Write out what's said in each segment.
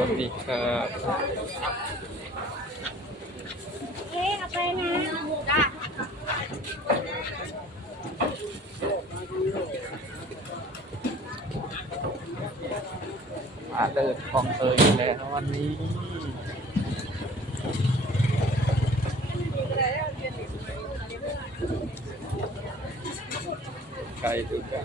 วัสดีครับเอ๊ะเอาไปนะจ้ามาเดินคลองเตยแล้ววันนี้ไกลดูกัน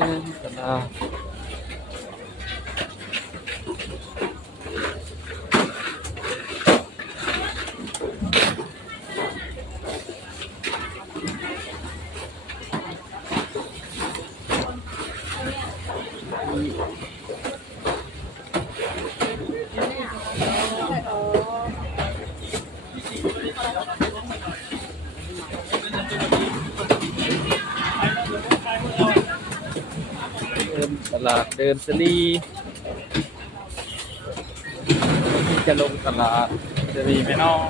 natin. Ah. Thank you. ลาดเดินตลาดเดินตลาดเดินสลีจะลงตลาดจะมีไหมเนาะ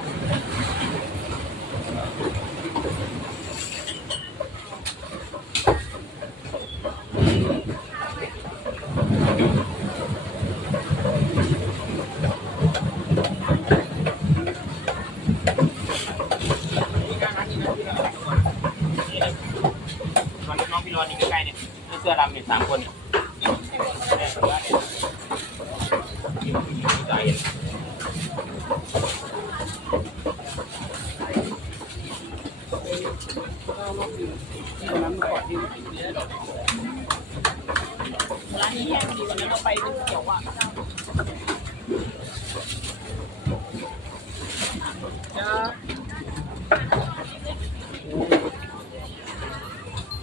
น้องพี่รอนนี่ใกล้ๆเนี่ยเสื้อดำเนี่ยสามคนเนี่ย ร้านนี้แห้งดีกว่านั้นเราไปดูเขียวอะ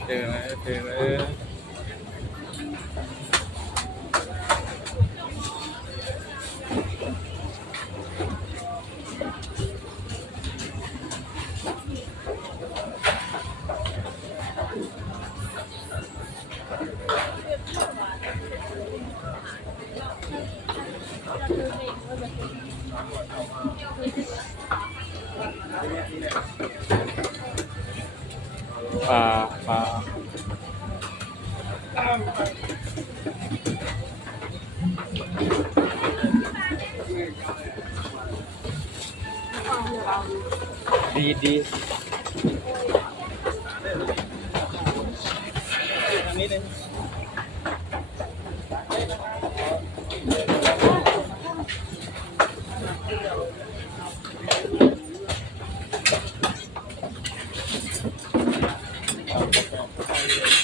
เจอไหมเจอไหมปลา di di Thank you.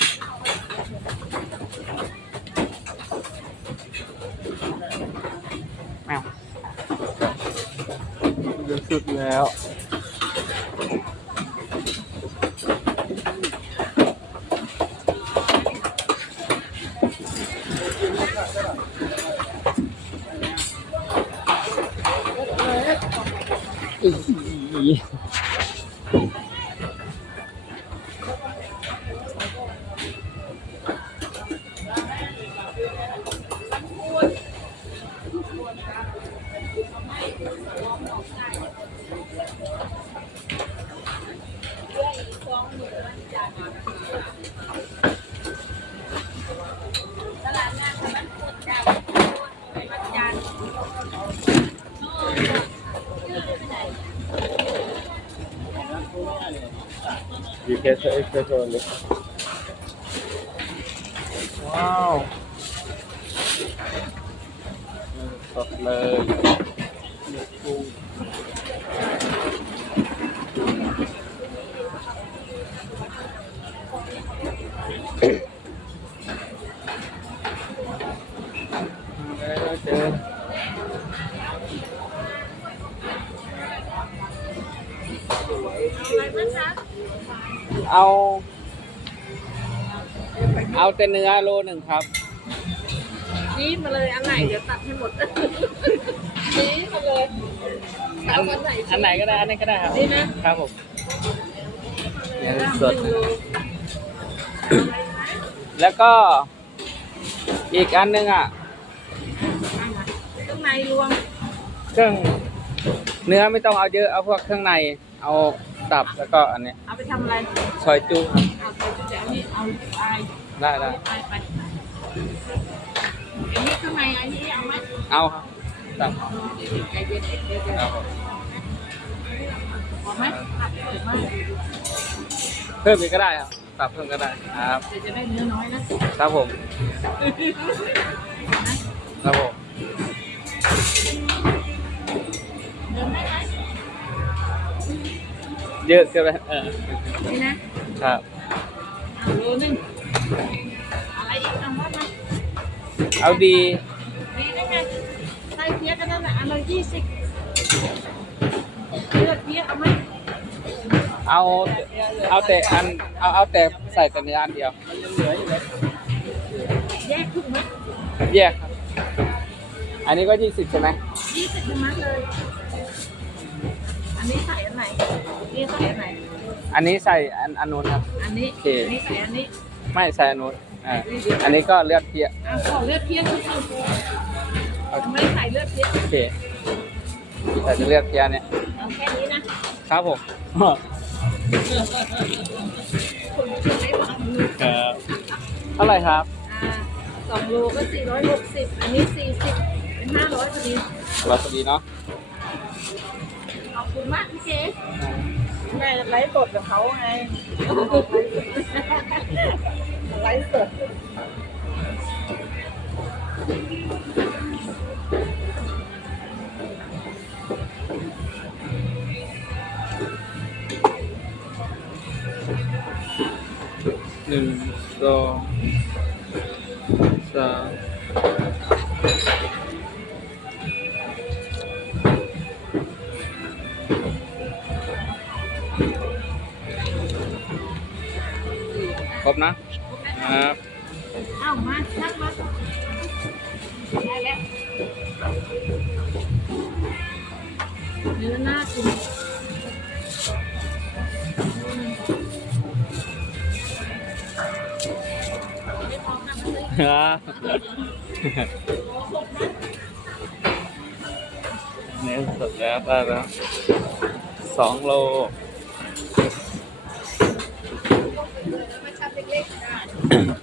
咦咦咦 Quezon and Cazones. Wow! Stuff like เอาแต่เนื้อโลหนึ่งครับชี้มาเลยอันไหนเดี๋ยวตัดให้หมดชี้มาเลยอันเอาอันไหนอันไหนก็ได้ อันไหนก็ได้ครับนี่นะครับผมเนื้อสดหนึ่งโลแล้วก็อีกอันหนึงอะเครื่องในรวม เครื่องเนื้อไม่ต้องเอาเยอะ เอาพวกเครื่องใน เอา ตับแล้วก็อันเนี้ยเอาไปทำอะไรซอยจุครับเอาไปเดี๋ยวนี้เอาไปได้ได้ไปไปอันนี้ข้างในอันนี้เอาไหมเอาครับตับใจเย็นเดี๋ยวเดี๋ยวครับผมพอไหมตัดเปิดมากเพิ่มอีกก็ได้ครับตับเพิ่มก็ได้ครับเดี๋ยวจะได้เนื้อน้อยนะครับผมครับผม เยอะเกินไปเออนี่นะครับเอาโลนึงอะไรอีกทำว่ามาเอาดีดีได้ไงไส้เพี้ยกันนั่นแหละอันละยี่สิบเลือดเพี้ยเอาไหมเอาเอาแต่อันเอาเอาแต่ใส่แต่เนื้ออันเดียวแยกถุงไหมแยกครับอันนี้ก็ยี่สิบใช่ไหมยี่สิบทั้งนั้นเลย อันนี้ใส่อันไหนนี่ใส่อันไหน อันนี้ใส่อันอันนู้นครับ อันนี้โอเค อันนี้ใส่อันนี้ไม่ใส่อันนู้นอ่าอันนี้ก็เลือดเพี้ยอะขอเลือดเพี้ยสุดๆทำไมใส่เลือดเพี้ยโอเคใส่แต่เลือดเพี้ยเนี่ยเอาแค่นี้นะครับผมคุณคุณไม่วางมือครับเท่าไหร่ครับ อ่าสองโลก็สี่ร้อยหกสิบอันนี้สี่สิบเป็นห้าร้อยพอดีเราพอดีเนาะขอบ คุณมากพี่เจ๊ แม่ไลฟ์สดกับเขาไง ไลฟ์สด หนึ่งสอง นื้อหน้ากินไม่พร้อมนะมันเลยครับเนื้อสดแล้วได้แล้วสองโลมาชักเล็กๆ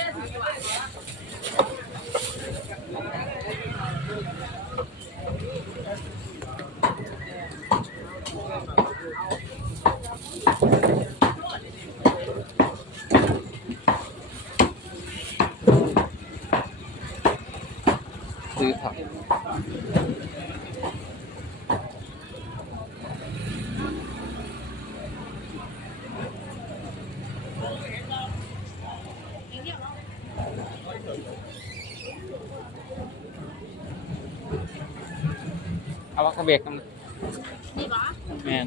เอาวักกระเบกกัน นี่เหรอ แมน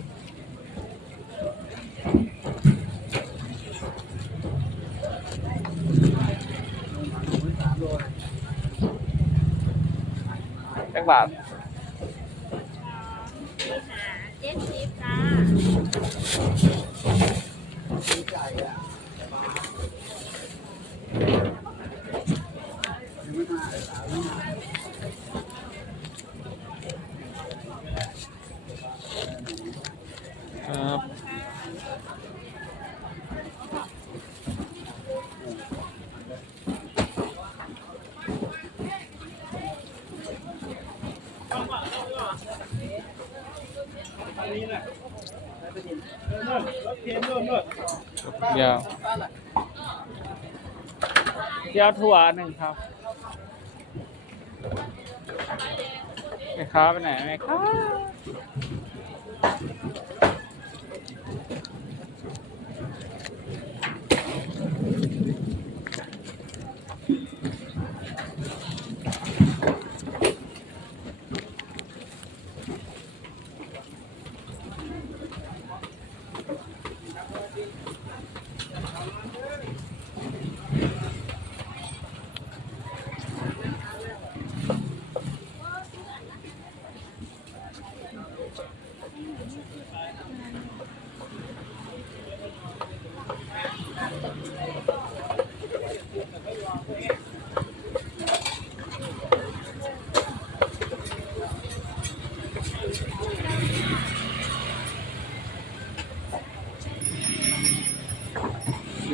จักบาท เจ็ดสิบค่ะ เดี๋ยวเดี๋ยวถั่วหนึ่งครับแม่ค้าไปไหนแม่ค้า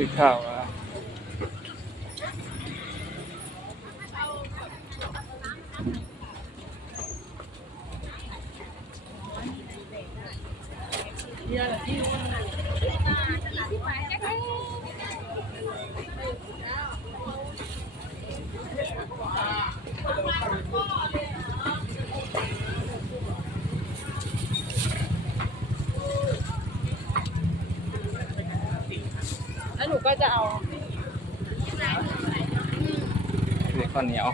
ซื้อข้าว เอาซื้อข้าวเหนียว